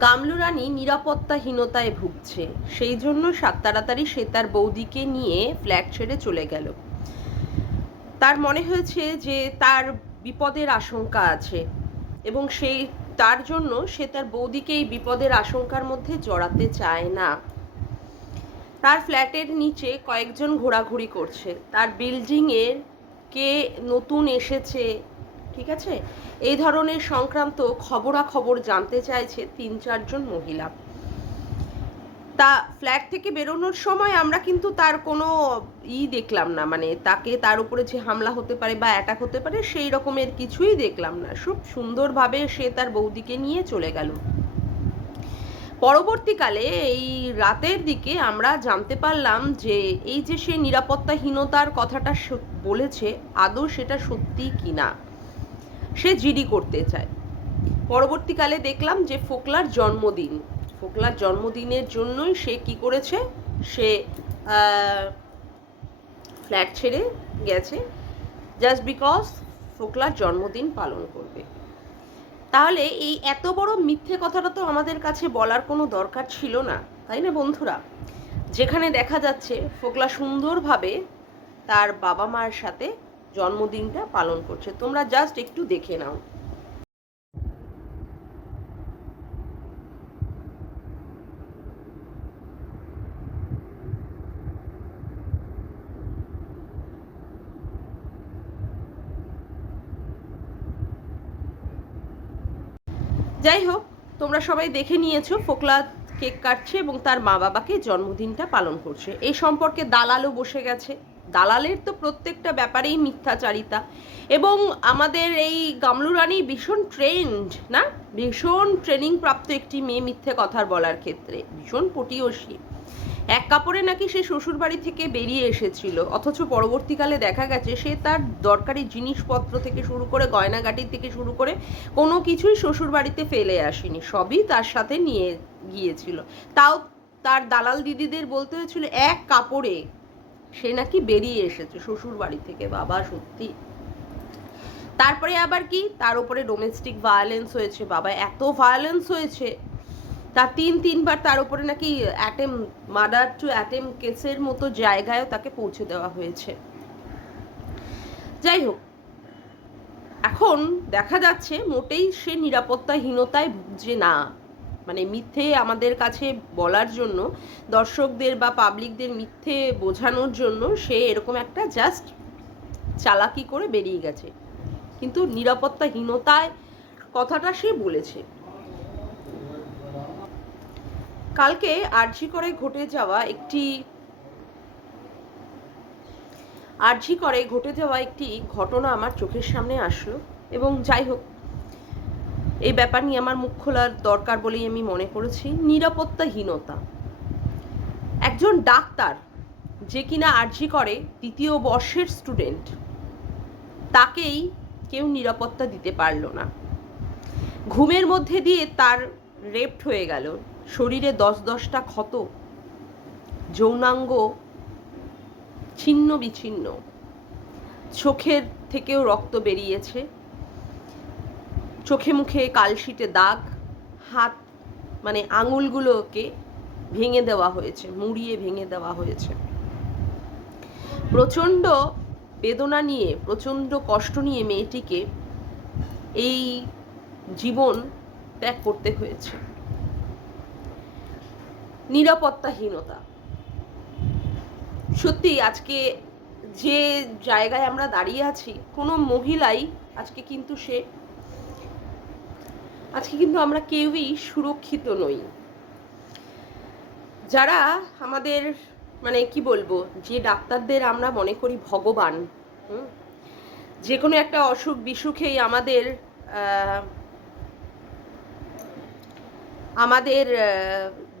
গামলু রানী নিরাপত্তাহীনতায় ভুগছে, সেই জন্য তাড়াতাড়ি সে তার বৌদিকে নিয়ে ফ্ল্যাট ছেড়ে চলে গেল। তার মনে হয়েছে যে তার বিপদের আশঙ্কা আছে এবং সেই তার জন্য সে তার বৌদিকে এই বিপদের আশঙ্কার মধ্যে জড়াতে চায় না। তার ফ্ল্যাটের নিচে কয়েকজন ঘোরাঘুরি করছে, তার বিল্ডিংয়ের কে নতুন এসেছে, ঠিক আছে, এই ধরনের সংক্রান্ত খবরাখবর জানতে চাইছে 3-4 জন মহিলা। তা ফ্ল্যাট থেকে বেরোনোর সময় আমরা কিন্তু তার কোনো দেখলাম না, মানে তাকে তার উপরে যে হামলা হতে পারে বা অ্যাটাক হতে পারে সেই রকমের কিছুই দেখলাম না। খুব সুন্দরভাবে সে তার বৌদিকে নিয়ে চলে গেল। পরবর্তীকালে এই রাতের দিকে আমরা জানতে পারলাম যে এই যে সে নিরাপত্তাহীনতার কথাটা বলেছে, আদৌ সেটা সত্যি কিনা। সে জিডি করতে চায়। পরবর্তীকালে দেখলাম যে ফোকলার জন্মদিন, ফোকলার জন্মদিনের জন্যই সে কি করেছে, সে ফ্ল্যাট ছেড়ে গেছে জাস্ট বিকজ ফোকলার জন্মদিন পালন করবে। তাহলে এই এত বড় মিথ্যে কথাটা তো আমাদের কাছে বলার কোনো দরকার ছিল না, তাই না বন্ধুরা? যেখানে দেখা যাচ্ছে ফোকলা সুন্দরভাবে তার বাবা মার সাথে জন্মদিনটা পালন করছে। তোমরা জাস্ট একটু দেখে নাও। যাই হোক, তোমরা সবাই দেখে নিয়েছো ফোকলা কেক কাটছে এবং তার মা বাবাকে জন্মদিনটা পালন করছে। এই সম্পর্কে দালালও বসে গেছে। দালালের তো প্রত্যেকটা ব্যাপারেই মিথ্যাচারিতা, এবং আমাদের এই গামলু রানী ভীষণ ট্রেন্ড না, ভীষণ ট্রেনিং প্রাপ্ত একটি মেয়ে মিথ্যে কথা বলার ক্ষেত্রে, ভীষণ পটিয়সী। এক কাপড়ে নাকি সে শ্বশুর বাড়ি থেকে বেরিয়ে এসেছিল, অথচ পরবর্তীকালে দেখা গেছে সে তার দরকারি জিনিসপত্র থেকে শুরু করে গয়নাগাটি থেকে শুরু করে কোনো কিছুই শ্বশুর বাড়িতে ফেলে আসেনি, সবই তার সাথে নিয়ে গিয়েছিল। তাও তার দালাল দিদিদের বলতে হয়েছিল এক কাপড়ে সে নাকি বেরিয়ে এসেছে শ্বশুর বাড়ি থেকে। বাবা সত্যি। তারপরে আবার কি, তার উপরে ডোমেস্টিক ভায়োলেন্স হয়েছে। বাবা, এত ভায়োলেন্স হয়েছে, তার 3-3বার তার উপরে নাকি মার্ডার টু অ্যাটেম্প কেসের মতো জায়গায়ও তাকে পৌঁছে দেওয়া হয়েছে। যাই হোক, এখন দেখা যাচ্ছে মোটেই সে নিরাপত্তাহীনতায় ভুগছে না। মানে মিথ্যে আমাদের কাছে বলার জন্য, দর্শকদের বা পাবলিকদের মিথ্যে বোঝানোর জন্য সে এরকম একটা জাস্ট চালাকি করে বেরিয়ে গেছে, কিন্তু নিরাপত্তাহীনতায় কথাটা সে বলেছে। কালকে আরজি করে ঘটে যাওয়া একটি ঘটনা আমার চোখের সামনে আসলো, এবং যাই হোক, এই ব্যাপার নিয়ে আমার মুখ খোলার দরকার বলেই আমি মনে করেছি। নিরাপত্তাহীনতা। একজন ডাক্তার যে কিনা আরজি করে 2য় বর্ষের স্টুডেন্ট, তাকেই কেউ নিরাপত্তা দিতে পারলো না। ঘুমের মধ্যে দিয়ে তার রেপড হয়ে গেল, শরীরে 10-10টা ক্ষত, যৌনাঙ্গ ছিন্ন বিচ্ছিন্ন, চোখের থেকেও রক্ত বেরিয়েছে, চোখে মুখে কালশিটে দাগ, হাত মানে আঙুলগুলোকে ভেঙে দেওয়া হয়েছে, মুড়িয়ে ভেঙে দেওয়া হয়েছে। প্রচণ্ড বেদনা নিয়ে, প্রচণ্ড কষ্ট নিয়ে মেয়েটিকে এই জীবন ত্যাগ করতে হয়েছে। নিরাপত্তাহীনতা। সত্যি আজকে যে জায়গায় আমরা দাঁড়িয়ে আছি, কোনো মহিলাই আজকে কিন্তু আমরা কেউই সুরক্ষিত নই। যারা আমাদের মানে কি বলবো, যে ডাক্তারদের আমরা মনে করি ভগবান, যে কোনো একটা অসুখ বিসুখেই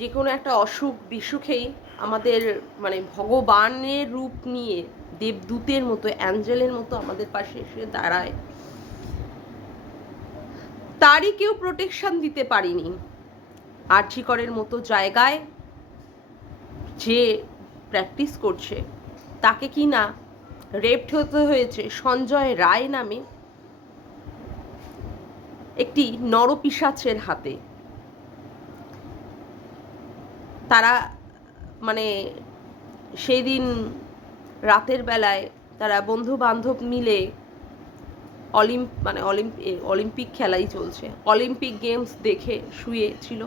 যে কোনো একটা অসুখ বিসুখেই আমাদের মানে ভগবানের রূপ নিয়ে দেবদূতের মতো, অ্যাঞ্জেলের মতো আমাদের পাশে এসে দাঁড়ায়, তারই কেউ প্রোটেকশন দিতে পারিনি। আরজি করের মতো জায়গায় যে প্র্যাকটিস করছে, তাকে কি না রেপড হতে হয়েছে সঞ্জয় রায় নামে একটি নরপিশাচের হাতে। তারা মানে সেই দিন রাতের বেলায় তারা বন্ধু বান্ধব মিলে অলিম্পিক খেলাই চলছে, অলিম্পিক গেমস দেখে শুয়েছিল।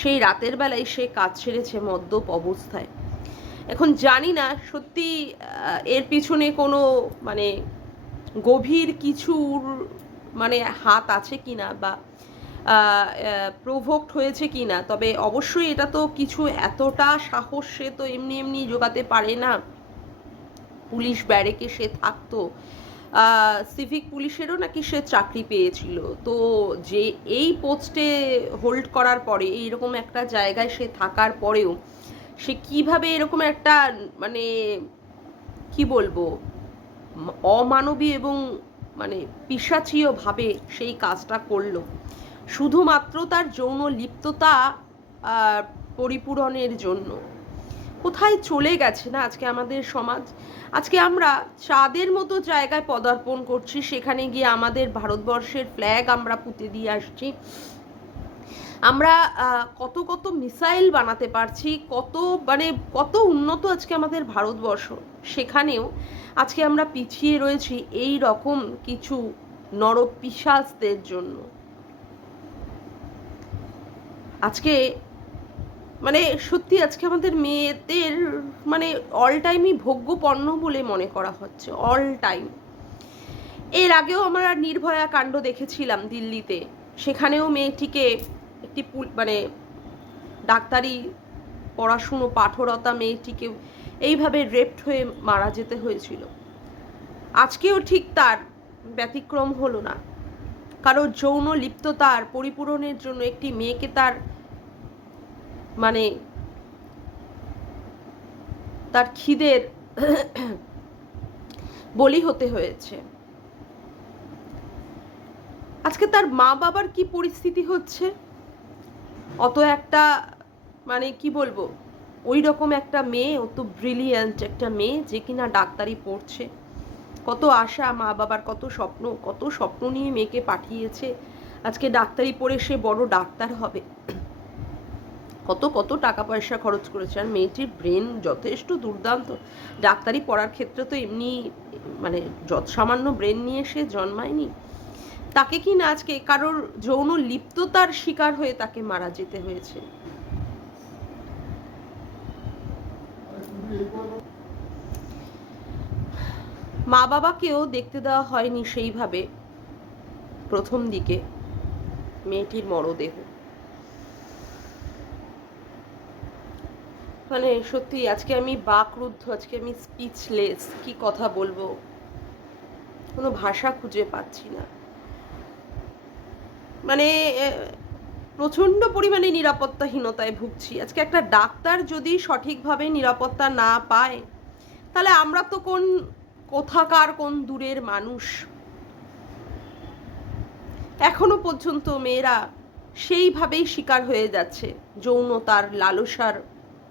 সেই রাতের বেলায় সে কাজ ছেড়েছে মদ্যপ অবস্থায়। এখন জানি না সত্যি এর পিছনে কোনো মানে গভীর কিছুর মানে হাত আছে কিনা বা প্রভোক্ট হয়েছে কিনা, তবে অবশ্যই এটা তো কিছু এতটা সাহস সে তো এমনি এমনি জোগাতে পারে না। পুলিশ ব্যারেকে সে থাকতো, সিভিক পুলিশেরও নাকি সে চাকরি পেয়েছিল, তো যে এই পোস্টে হোল্ড করার পরে এইরকম একটা জায়গায় সে থাকার পরেও সে কিভাবে এরকম একটা মানে কি বলবো অমানবী এবং মানে পিশাচীয়ভাবে সেই কাজটা করলো শুধুমাত্র তার যৌন লিপ্ততা পরিপূরণের জন্য। কোথায় চলে গেছে না আজকে আমাদের সমাজ। আজকে আমরা চাঁদের মতো জায়গায় পদার্পণ করছি, সেখানে গিয়ে আমাদের ভারতবর্ষের ফ্ল্যাগ আমরা পুঁতে দিয়ে আসছি। আমরা কত কত মিসাইল বানাতে পারছি, কত মানে কত উন্নত আজকে আমাদের ভারতবর্ষ, সেখানেও আজকে আমরা পিছিয়ে রয়েছি এই রকম কিছু নরপিশাচদের জন্য। আজকে মানে সত্যি আজকে আমাদের মেয়েদের মানে অল টাইমই ভোগ্য পণ্য বলে মনে করা হচ্ছে, অল টাইম। এর আগেও আমরা নির্ভয়া কাণ্ড দেখেছিলাম দিল্লিতে, সেখানেও মেয়েটিকে একটি মানে ডাক্তারি পড়াশুনো পাঠরতা মেয়েটিকে এইভাবে রেপড হয়ে মারা যেতে হয়েছিল। আজকেও ঠিক তার ব্যতিক্রম হলো না, কারণ যৌন লিপ্ততার পরিপূরণের জন্য একটি মেয়েকে তার মানে তার খিদের বলি হতে হয়েছে। আজকে তার মা বাবার কি পরিস্থিতি হচ্ছে, অত একটা মানে কি বলবো ওই রকম একটা মেয়ে, অত ব্রিলিয়ান্ট একটা মেয়ে যে কিনা ডাক্তারি পড়ছে, কত আশা মা বাবার, কত স্বপ্ন নিয়ে মেয়েকে পাঠিয়েছে, আজকে ডাক্তারি পড়ে সে বড় ডাক্তার হবে, কত কত টাকা পয়সা খরচ করেছে। আর মেয়েটির ব্রেন যথেষ্ট দুর্দান্ত, ডাক্তারি পড়ার ক্ষেত্রে তো এমনি মানে সামান্য ব্রেন নিয়ে সে জন্মায়নি। তাকে কি না আজকে কারোর যৌন লিপ্ততার শিকার হয়ে তাকে মারা যেতে হয়েছে। মা বাবাকেও দেখতে দেওয়া হয়নি সেইভাবে প্রথম দিকে মেয়েটির মরদেহ। মানে সত্যি আজকে আমি বাকরুদ্ধ, আজকে আমি স্পিচলেস, কি কথা বলবো, কোনো ভাষা খুঁজে পাচ্ছি না। মানে প্রচণ্ড পরিমাণে নিরাপত্তাহীনতায় ভুগছি। আজকে একটা ডাক্তার যদি সঠিকভাবে নিরাপত্তা না পায়, তাহলে আমরা তো কোথাকার কোন দূরের মানুষ। এখনো পর্যন্ত মেয়েরা সেইভাবেই শিকার হয়ে যাচ্ছে যৌনতার লালসার,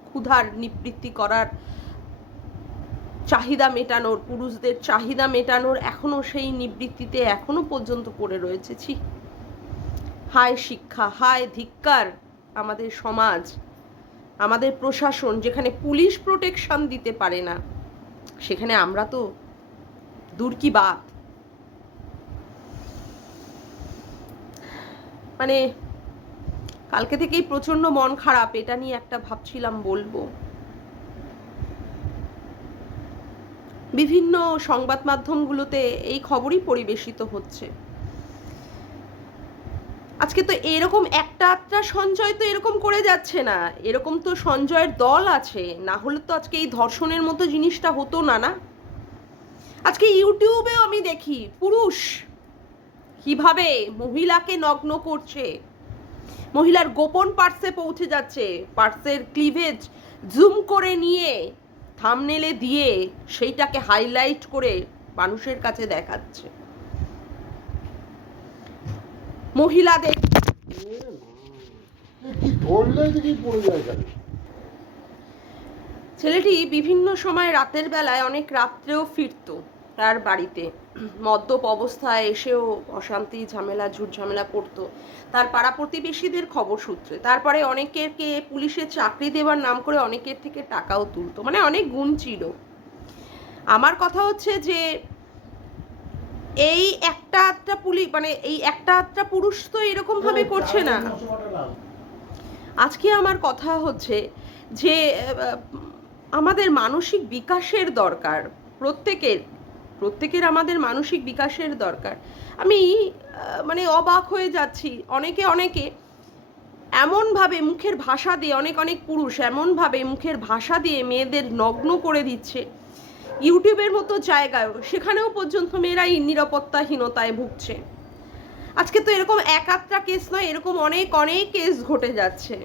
ক্ষুধার নিবৃত্তি করার, চাহিদা মেটানোর, পুরুষদের চাহিদা মেটানোর এখনো সেই নিবৃত্তিতে এখনো পর্যন্ত পড়ে রয়েছে। ছি, হায় শিক্ষা, হায় ধিক্কার আমাদের সমাজ, আমাদের প্রশাসন, যেখানে পুলিশ প্রোটেকশন দিতে পারে না, সেখানে আমরা তো দূর কি বাত। মানে কালকে থেকেই প্রচন্ড মন খারাপ, এটা নিয়ে একটা ভাবছিলাম বলবো। বিভিন্ন সংবাদ মাধ্যমগুলোতে এই খবরই পরিবেশিত হচ্ছে। আজকে তো এরকম একটা সঞ্জয় তো এরকম করে যাচ্ছে না, এরকম তো সঞ্জয়ের দল আছে, না হলে তো আজকে এই ধর্ষণের মতো জিনিসটা হতো না। না আজকে ইউটিউবেও আমি দেখি পুরুষ কিভাবে মহিলাকে নগ্ন করছে, মহিলার গোপন পার্টসে পৌঁছে যাচ্ছে, পার্টসের ক্লিভেজ জুম করে নিয়ে থাম্বনেলে দিয়ে সেইটাকে হাইলাইট করে মানুষের কাছে দেখাচ্ছে। মহিলাদের ছেলেটি বিভিন্ন সময় রাতের বেলায় অনেক রাত্রেও ফিরতো, তার বাড়িতে মদ্যপ অবস্থায় এসেও অশান্তি ঝামেলা ঝুট ঝামেলা করতো তার পাড়া প্রতিবেশীদের খবর সূত্রে। তারপরে অনেকেরকে পুলিশের চাকরি দেওয়ার নাম করে অনেকের থেকে টাকাও তুলতো, মানে অনেক গুণ ছিল। আমার কথা হচ্ছে যে এই একটা আধটা পুলিশ, মানে এই একটা আধটা পুরুষ তো এরকম ভাবে করছে না। আজকে আমার কথা হচ্ছে যে আমাদের মানসিক বিকাশের দরকার, প্রত্যেকের আমাদের মানসিক বিকাশের দরকার। আমি মানে অবাক হয়ে যাচ্ছি, অনেকে এমনভাবে মুখের ভাষা দিয়ে, অনেক পুরুষ এমনভাবে মুখের ভাষা দিয়ে মেয়েদের নগ্ন করে দিচ্ছে ইউটিউবের মতো জায়গায়ও, সেখানেও পর্যন্ত মেয়েরাই নিরাপত্তাহীনতায় ভুগছে। আজকে তো এরকম এক আধটা কেস নয়, এরকম অনেক কেস ঘটে যাচ্ছে।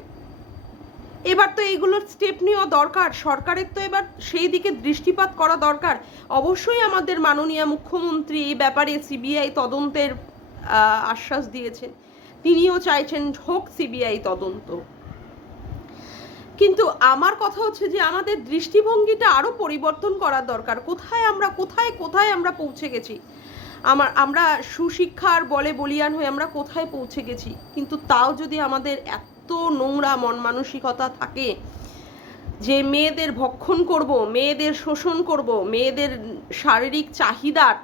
এবার তো এইগুলোর স্টেপ নেওয়া দরকার, সরকারের তো এবার সেই দিকে দৃষ্টিপাত করা দরকার। অবশ্যই আমাদের মাননীয় মুখ্যমন্ত্রী এই ব্যাপারে সিবিআই তদন্তের আশ্বাস দিয়েছেন, তিনিও চাইছেন হোক সিবিআই তদন্ত। কিন্তু আমার কথা হচ্ছে যে আমাদের দৃষ্টিভঙ্গিটা আরো পরিবর্তন করার দরকার। কোথায় আমরা পৌঁছে গেছি? আমরা সুশিক্ষার বলে বলিয়ান হয়ে আমরা কোথায় পৌঁছে গেছি? কিন্তু তাও যদি আমাদের এত নোংরা মন মানসিকতা থাকে যে মেয়েদের ভক্ষণ করব, মেয়েদের শোষণ করব, মেয়েদের শারীরিক চাহিদার,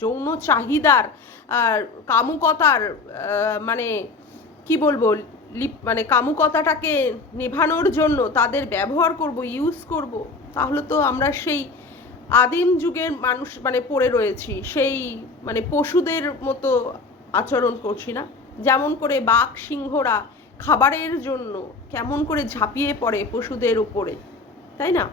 যৌন চাহিদার আর কামুকতার মানে কি বলবো, মানে কামুকতাটাকে নেভানোর জন্য তাদের ব্যবহার করব, ইউজ করব, তাহলে তো আমরা সেই আদিম যুগের মানুষ মানে পড়ে রয়েছি, সেই মানে পশুদের মতো আচরণ করছি না? যেমন করে বাঘ সিংহরা খাবারের জন্য কেমন করে ঝাঁপিয়ে পড়ে পশুদের উপরে, তাই না?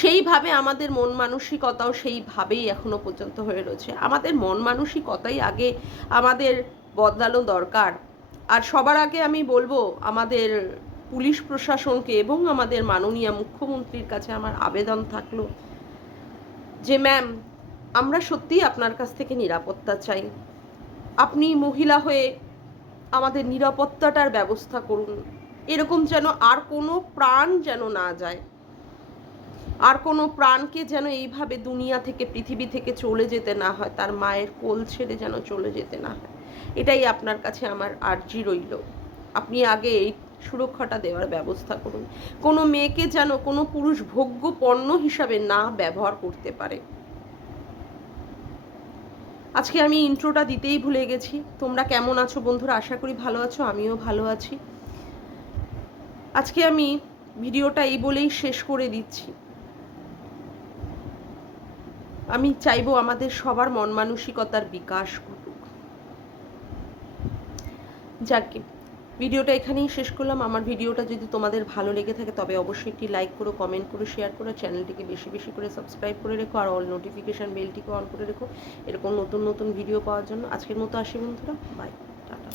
সেইভাবে আমাদের মন মানসিকতাও সেইভাবেই এখনো পর্যন্ত হয়ে রয়েছে। আমাদের মন মানসিকতাই আগে আমাদের বদলানো দরকার। আর সবার আগে আমি বলবো আমাদের পুলিশ প্রশাসনকে এবং আমাদের মাননীয় মুখ্যমন্ত্রীর কাছে আমার আবেদন থাকলো যে ম্যাম, আমরা সত্যিই আপনার কাছ থেকে নিরাপত্তা চাই। আপনি মহিলা হয়ে আমাদের নিরাপত্তাটার ব্যবস্থা করুন। এরকম যেন আর কোনো প্রাণ যেন না যায়, আর কোনো প্রাণকে যেন এইভাবে দুনিয়া থেকে, পৃথিবী থেকে চলে যেতে না হয়, তার মায়ের কোল ছেড়ে যেন চলে যেতে না হয়। এটাই আপনার কাছে আমার আর্জি রইল। আপনি আগে এই সুরক্ষাটা দেওয়ার ব্যবস্থা করুন। কোনো মেয়েকে যেন কোনো পুরুষ ভোগ্য পণ্য হিসাবে না ব্যবহার করতে পারে। আজকে আমি ইন্ট্রোটা দিতেই ভুলে গেছি। তোমরা কেমন আছো বন্ধুরা? আশা করি ভালো আছো, আমিও ভালো আছি। আজকে আমি ভিডিওটা এই বলেই শেষ করে দিচ্ছি। আমি চাইবো আমাদের সবার মন মানসিকতার বিকাশ ঘটুক। যাকে ভিডিওটা এখানেই শেষ করলাম। আমার ভিডিওটা যদি তোমাদের ভালো লেগে থাকে তবে অবশ্যই একটি লাইক করো, কমেন্ট করো, শেয়ার করো, চ্যানেলটিকে বেশি করে সাবস্ক্রাইব করে রেখো, আর অল নোটিফিকেশান বেলটিকে অন করে রেখো এরকম নতুন ভিডিও পাওয়ার জন্য। আজকের মতো আসি বন্ধুরা, বাই, টাটা।